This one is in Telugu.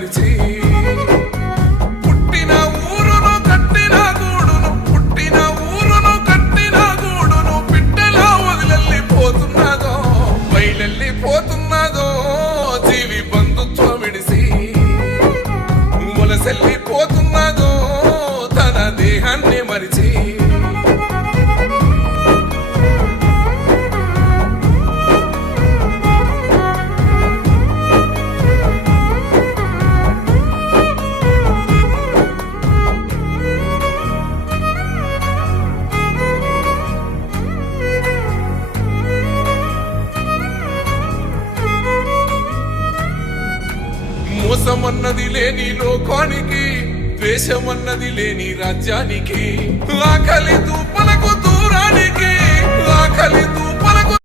మరిచి పుట్టిన ఊరును కట్టిన గూడును పుట్టిన ఊరును కట్టిన గూడును బిడ్డలా వదిలెళ్ళిపోతున్నదో బయలెళ్ళిపోతున్నదో జీవి బంధుత్వం విడిసి వలసెళ్ళిపోతున్నదో తన దేహాన్ని మరిచి మోసమన్నది లేని లోకానికి ద్వేషమన్నది లేని రాజ్యానికి ఆకలి దూపలకు దూరానికి ఆకలి